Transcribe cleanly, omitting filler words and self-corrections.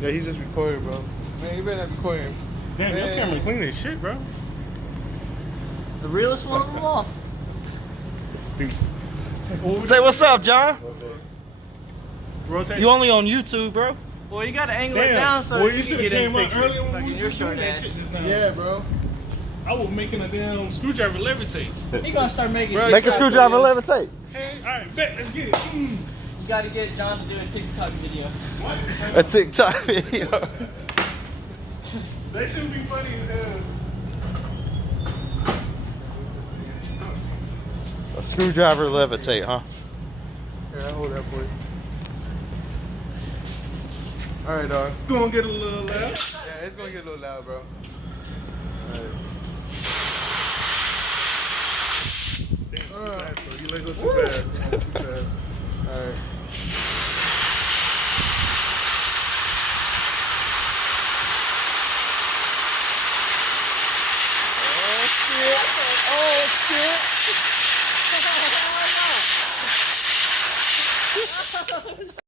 Yeah, he just recorded, bro. Man, you better not record him. Damn, Man. your camera clean as shit, bro. The realest one of them all. Stupid. Say what's up, John. Rotate. You only on YouTube, bro. Well, you gotta angle it Damn. down so Boy, that you you should can have get in came the out picture. earlier when Like we in was your just doing short that ass. shit just now. Yeah, bro. I was making a damn screwdriver levitate. He gonna start making. Bro, Make a TikTok screwdriver videos. levitate. Hey, alright, bet, let's get it. You gotta get John to do a TikTok video. What? A TikTok video. That should be funny as hell. A screwdriver levitate, huh? Here, I'll hold that for you. Alright, dog. It's gonna get a little loud. Yeah, it's gonna get a little loud, bro. Alright. Damn, too fast, bro. You let go too fast. Too fast. Alright. Oh shit!